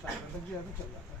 تک بھی آتا چل جاتا ہے.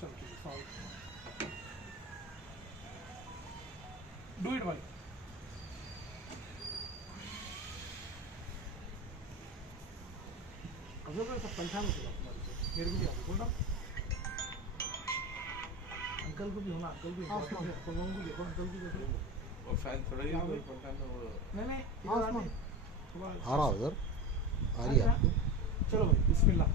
چلو ٹھیک ہے سوال ڈو اٹ بھائی. سب پریشان ہوتے میرے کو بھی آپ بول رہا انکل کو بھی ہونا انکل بھی لوگوں کو دیکھو انکل کو دیکھو. وہ فین تھوڑا ہی نہیں نہیں آ رہا ادھر آ رہی ہے آپ کو. چلو بھائی بسم اللہ.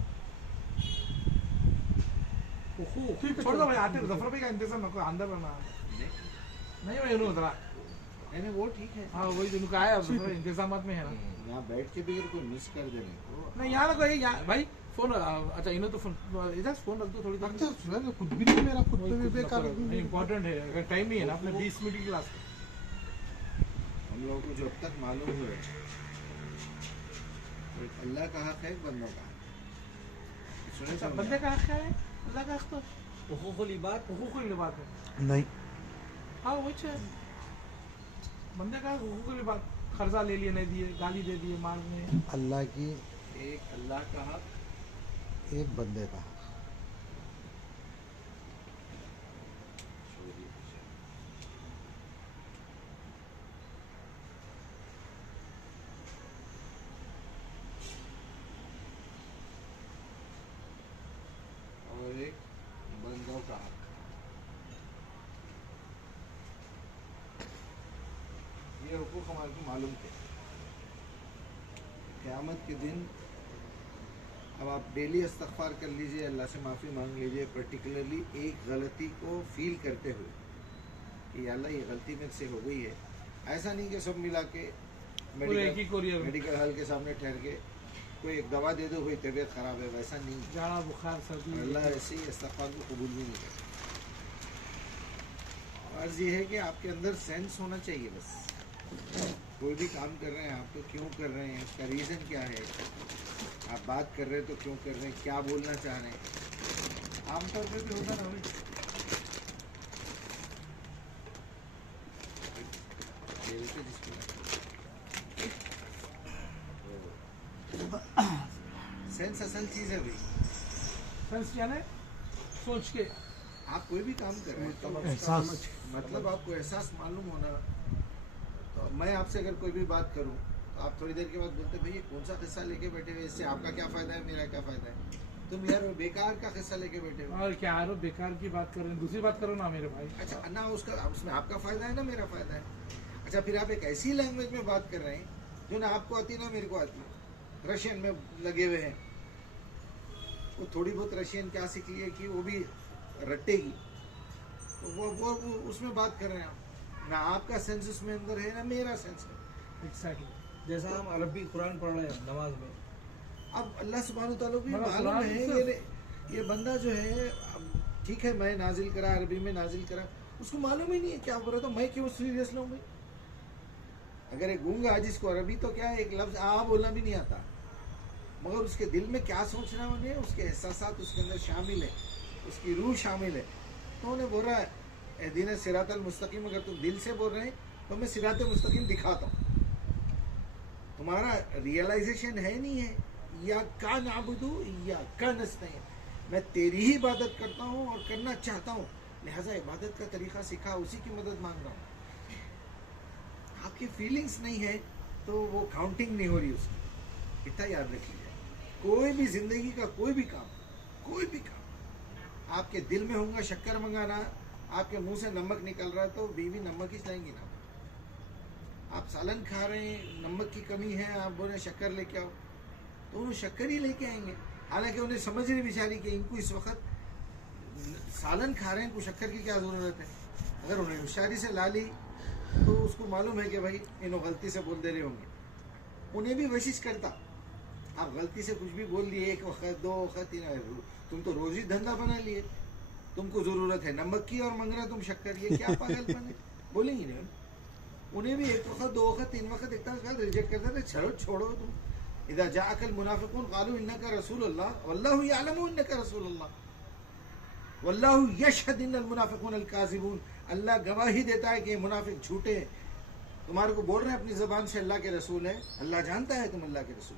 چھوڑ دو بھائی آتے ظفر بھائی کا انتظام نہ اندر رہنا نہیں بھائی انہوں ذرا نہیں وہ ٹھیک ہے. ہاں وہی جن کا ہے ظفر انتظامات میں ہے نا. یہاں بیٹھ کے بھی اگر کوئی مس کر دے نہیں یہاں نہ کوئی بھائی فون اچھا انہوں تو فون ادھر فون رکھ دو تھوڑی دیر. خود بھی نہیں میرا خود بھی بیکار. امپورٹنٹ ہے اگر ٹائم نہیں ہے نا اپنے 20 منٹ کی کلاس. ہم لوگوں کو جب تک معلوم ہوئے اللہ کا حق ہے بندوں کا حق. بندے کا حق کیا ہے؟ اللہ کا حق تو حقوق العباد. حقوق العباد ہے. نہیں ہاں وہ ہے بندے کا حقوق العباد. قرضہ لے لیے نہیں دیے گالی دے دیے مال میں. اللہ کی ایک اللہ کا حق ایک بندے کا حق. اور ایک بندوں کا حق. یہ حقوق ہمارے کو معلوم تھے. قیامت کے دن اب آپ ڈیلی استغفار کر لیجئے اللہ سے معافی مانگ لیجئے پرٹیکولرلی ایک غلطی کو فیل کرتے ہوئے کہ یا اللہ یہ غلطی مجھ سے ہو گئی ہے. ایسا نہیں کہ سب ملا کے میڈیکل ہال کے سامنے ٹھہر کے کوئی ایک دوا دے دو کوئی طبیعت خراب ہے ویسا نہیں. جاڑا بخار سردی اللہ ایسے ہی استغفار کو قبول بھی نہیں کرتا. عرض یہ ہے کہ آپ کے اندر سینس ہونا چاہیے. بس کوئی بھی کام کر رہے ہیں آپ تو کیوں کر رہے ہیں اس کا ریزن کیا ہے. آپ بات کر رہے ہیں تو کیوں کر رہے ہیں کیا بولنا چاہ رہے ہیں. عام طور پہ بھی ہوتا نا سینس اصل چیز ہے بھائی. سینس کیا ہے سوچ کے آپ کوئی بھی کام کر رہے ہیں تو احساس مطلب آپ کو احساس معلوم ہونا. تو میں آپ سے اگر کوئی بھی بات کروں تو آپ تھوڑی دیر کے بعد بولتے بھائی یہ کون سا قصہ لے کے بیٹھے ہوئے اس سے آپ کا کیا فائدہ ہے میرا کیا فائدہ ہے. تم یار بیکار کا قصہ لے کے بیٹھے ہو. اور کیا یار بیکار کی بات کر رہے ہیں دوسری بات کرو نا میرے بھائی. اچھا نہ اس میں آپ کا فائدہ ہے نا میرا فائدہ ہے. اچھا پھر آپ ایک ایسی لینگویج میں بات کر رہے ہیں جو نہ آپ کو آتی نہ میرے کو آتی. رشین میں لگے ہوئے ہیں وہ تھوڑی بہت رشین کیا سیکھ لیے کہ وہ بھی رٹے گی تو وہ اس میں بات کر رہے ہیں. نہ آپ کا سینس اس میں اندر ہے نہ میرا سینس ہے. ایگزیکٹلی جیسا ہم عربی قرآن پڑھ رہے ہیں نماز میں. اب اللہ سبحانہ تعالیٰ کو معلوم ہے یہ بندہ جو ہے ٹھیک ہے میں نازل کرا عربی میں نازل کرا اس کو معلوم ہی نہیں ہے کیا بول رہا. تو میں کیوں سیریس لوں بھائی. اگر ایک گونگا جس کو عربی تو کیا ایک لفظ بولنا بھی نہیں آتا مگر اس کے دل میں کیا سوچ رہا ہے اس کے احساسات اس کے اندر شامل ہے اس کی روح شامل ہے. تو انہیں بول رہا ہے اہدینہ صراط المستقیم. اگر تم دل سے بول رہے ہیں تو میں صراط مستقیم دکھاتا ہوں. تمہارا ریئلائزیشن ہے نہیں ہے یا کا نعبدو یا کا نستعین. میں تیری ہی عبادت کرتا ہوں اور کرنا چاہتا ہوں لہذا عبادت کا طریقہ سکھا اسی کی مدد مانگ رہا ہوں. آپ کی فیلنگز نہیں ہے تو وہ کاؤنٹنگ نہیں ہو رہی اس کی. اتنا یاد رکھ لیجیے کوئی بھی زندگی کا کوئی بھی کام آپ کے دل میں ہوں گا شکر منگانا آپ کے منہ سے نمک نکل رہا ہے تو بیوی نمک ہی لائیں گی نا. آپ سالن کھا رہے ہیں نمک کی کمی ہے آپ بول رہے ہیں شکر لے کے آؤ تو انہوں شکر ہی لے کے آئیں گے. حالانکہ انہیں سمجھ نہیں بیچاری کہ ان کو اس وقت سالن کھا رہے ہیں کو شکر کی کیا ضرورت ہے. اگر انہیں ہوشیاری سے لا لی تو اس کو معلوم ہے کہ بھائی انہوں غلطی سے بول دے رہے ہوں گے. انہیں بھی کوشش کرتا آپ غلطی سے کچھ بھی بول دیے ایک وقت دو وقت تم تو روز ہی دھندا بنا لیے. تم کو ضرورت ہے نمک کی اور منگ رہا تم شکر. یہ کیا پاگل بن ہے بولیں گے نہیں. انہیں بھی ایک وقت دو وقت تین وقت ایک طرح ریجیکٹ کرتے تھے. چھوڑو تم. اذا جاءك المنافقون قالوا انك رسول الله والله يعلم انك رسول الله والله يشهد ان المنافقون الكاذبون. اللہ گواہی دیتا ہے کہ یہ منافق جھوٹے ہیں. تمہارے کو بول رہے ہیں اپنی زبان سے اللہ کے رسول ہے. اللہ جانتا ہے تم اللہ کے رسول.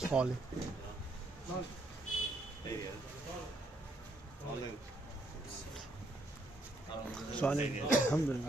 صالح صالح الحمد لله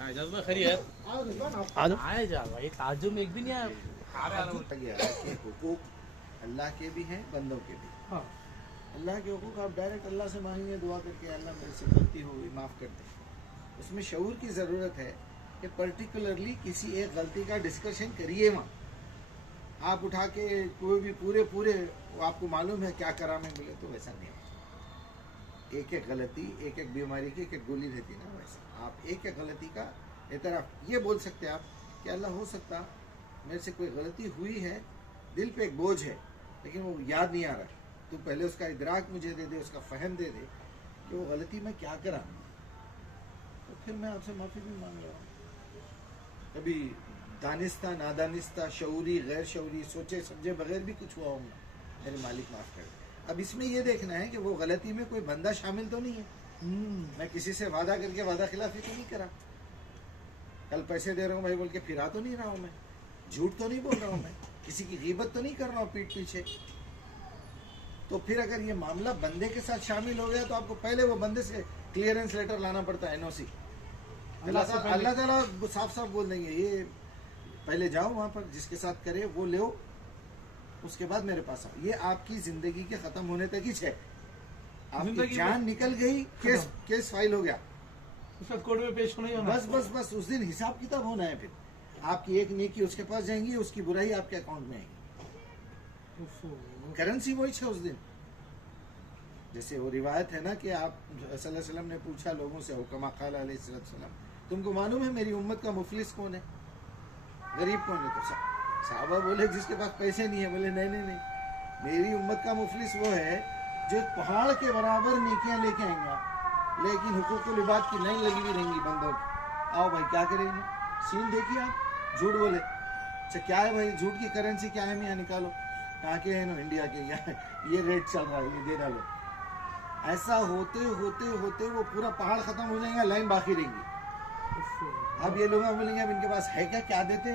اعجاز میں خیریت عادل آئے جا بھائی تعجب میں ایک بھی نہیں آیا گیا ہے کہ حقوق اللہ کے بھی ہیں بندوں کے بھی۔ ہاں اللہ کے حقوق آپ ڈائریکٹ اللہ سے مانگیں، دعا کر کے اللہ میرے سے غلطی ہو گئی معاف کر دیں۔ اس میں شعور کی ضرورت ہے کہ پرٹیکولرلی کسی ایک غلطی کا ڈسکشن کریے وہاں۔ آپ اٹھا کے کوئی بھی پورے آپ کو معلوم ہے کیا کرا میں ملے، تو ویسا نہیں ہوتا۔ ایک ایک غلطی، ایک ایک بیماری کی ایک ایک گولی رہتی نا، ویسا آپ ایک ایک غلطی کا اعتراف یہ بول سکتے ہیں آپ کہ اللہ ہو سکتا میرے سے کوئی غلطی ہوئی ہے، دل پہ ایک بوجھ ہے لیکن وہ یاد نہیں آ رہا، تو پہلے اس کا ادراک مجھے دے دے، اس کا فہم دے دے کہ وہ غلطی میں کیا کرا، تو پھر میں آپ سے معافی بھی مانگ رہا ہوں۔ کبھی دانستہ نادانستہ، شعوری غیر شعوری، سوچے سمجھے بغیر بھی کچھ ہوا ہوں میرے مالک معاف کر دے۔ اب اس میں یہ دیکھنا ہے کہ وہ غلطی میں کوئی بندہ شامل تو نہیں ہے، میں کسی سے وعدہ کر کے وعدہ خلافی تو نہیں کرا، کل پیسے دے رہا ہوں بھائی بول کے پھرا تو نہیں رہا ہوں، میں جھوٹ تو نہیں بول رہا ہوں، میں کسی کی غیبت تو نہیں کر رہا ہوں پیٹھ پیچھے۔ تو پھر اگر یہ معاملہ بندے کے ساتھ شامل ہو گیا تو آپ کو پہلے وہ بندے سے کلیئرنس لیٹر لانا پڑتا ہے، NOC۔ اللہ تعالیٰ صاف صاف بول دیں گے یہ پہلے جاؤ وہاں پر جس کے ساتھ کرے وہ لو، اس کے بعد میرے پاس آؤ۔ یہ آپ کی زندگی کے ختم ہونے تک ہی ہے، آپ کی جان نکل گئی، کیس فائل ہو گیا، اس کا کورٹ میں پیش ہونا ہی ہونا، بس اس دن حساب کتاب ہونا ہے۔ پھر آپ کی ایک نیکی اس کے پاس جائیں گی، اس کی برائی آپ کے اکاؤنٹ میں آئے گی، کرنسی وہی ہے اس دن۔ جیسے وہ روایت ہے نا کہ آپ صلی اللہ علیہ وسلم نے پوچھا لوگوں سے، حکما قال علیہ السلام تم کو معلوم ہے میری امت کا مفلس کون ہے، غریب کون ہے؟ تو صحابہ بولے جس کے پاس پیسے نہیں ہے، بولے نہیں، میری امت کا مفلس وہ ہے جو پہاڑ کے برابر نیکیاں لے کے آئیں گا لیکن حقوق العباد کی نہیں لگی ہوئی رہیں گی بندوں کی۔ آؤ بھائی کیا کریں گے، سین دیکھیے آپ، جھوٹ بولے، اچھا کیا ہے بھائی جھوٹ کی کرنسی کیا ہے، میاں نکالو، کہاں کے ہیں نا انڈیا کے، یہ ریٹ چل رہا ہے یہ دے ڈالو۔ ایسا ہوتے ہوتے وہ پورا پہاڑ ختم ہو جائے گا، لائن باقی رہیں گی۔ اب یہ لوگ بولیں گے اب ان کے پاس ہے کیا دیتے،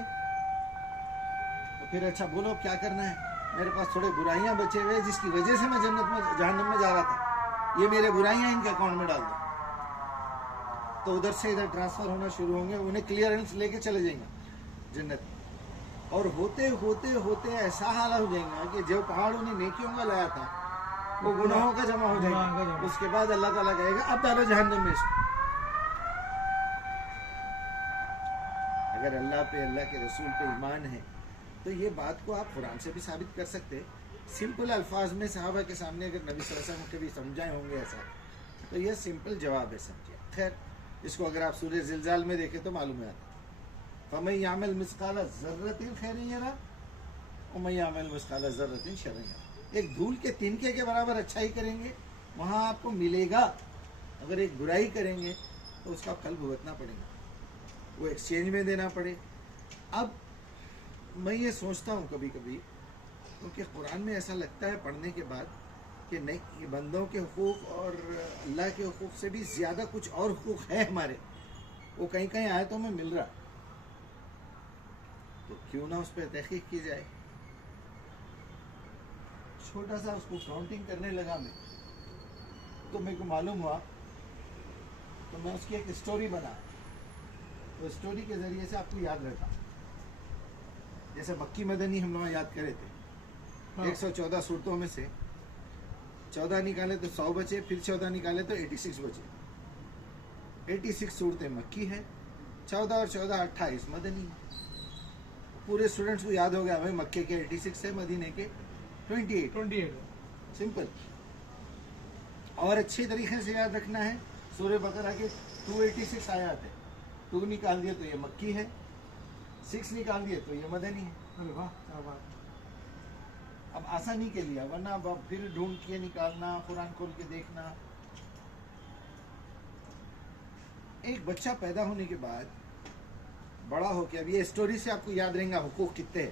تو پھر اچھا بولو کیا کرنا ہے، میرے پاس تھوڑے برائیاں بچے ہوئے جس کی وجہ سے میں جہنم میں جا رہا تھا، یہ میرے برائیاں ان کے اکاؤنٹ میں ڈال دو، تو ادھر سے ادھر ٹرانسفر ہونا شروع ہوں گے، انہیں کلیئرنس لے کے چلے جائیں گے جنت۔ اور ہوتے ہوتے ایسا حال ہو جائے گا کہ جو پہاڑ انہیں نیکیوں کا لایا تھا وہ گناہوں کا جمع ہو جائے گا، اس کے بعد اللہ تعالیٰ کہے گا اب ڈالو جہنم میں اس کو۔ اگر اللہ پہ، اللہ کے رسول پہ ایمان ہے تو یہ بات کو آپ قرآن سے بھی ثابت کر سکتے، سمپل الفاظ میں صحابہ کے سامنے اگر نبی صلی اللہ علیہ وسلم کے بھی سمجھائے ہوں گے ایسا، تو یہ سمپل جواب ہے، سمجھے۔ خیر اس کو اگر آپ سورہ زلزال میں دیکھیں تو معلوم ہے، فَمَن يَعْمَلْ مِثْقَالَ ذَرَّةٍ خَيْرًا يَرَهُ وَمَن يَعْمَلْ مِثْقَالَ ذَرَّةٍ شَرًّا يَرَهُ۔ ایک دھول کے تنکے کے برابر اچھائی کریں گے وہاں آپ کو ملے گا، اگر ایک برائی کریں گے تو اس کا پھل بھگتنا پڑے گا، وہ ایکسچینج میں دینا پڑے۔ اب میں یہ سوچتا ہوں کبھی کبھی، کیونکہ قرآن میں ایسا لگتا ہے پڑھنے کے بعد کہ نہیں، یہ بندوں کے حقوق اور اللہ کے حقوق سے بھی زیادہ کچھ اور حقوق ہے ہمارے، وہ کہیں آیتوں میں مل رہا، تو کیوں نہ اس پہ تحقیق کی جائے۔ چھوٹا سا اس کو کاؤنٹنگ کرنے لگا میں، تو میرے کو معلوم ہوا، تو میں اس کی ایک اسٹوری بنا، تو اسٹوری کے ذریعے سے آپ کو یاد رہتا، جیسے مکی مدنی ہم لوگ یاد کرے تھے، 114 صورتوں میں سے 14 نکالے تو 100 بچے، پھر 14 نکالے تو 86 بچے، 86 صورتیں مکی ہے، 14 اور 14 28 مدنی ہے۔ پورے اسٹوڈنٹس کو یاد ہو گیا بھائی مکے کے 86 ہے، مدینے کے 28، سمپل۔ اور اچھے طریقے سے یاد رکھنا ہے، سورہ بقرہ کے 286 آیات ہے، 2 نکال دیے تو یہ مکی ہے، 6 نکال دیے تو یہ مدنی ہے۔ ارے واہ کیا بات، اب آسانی کے لیے، ورنہ اب پھر ڈھونڈ کے نکالنا، قرآن کھول کے دیکھنا۔ ایک بچہ پیدا ہونے کے بعد بڑا ہو کے، اب یہ اسٹوری سے آپ کو یاد رہیں گا حقوق کتنے ہیں،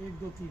1 2 3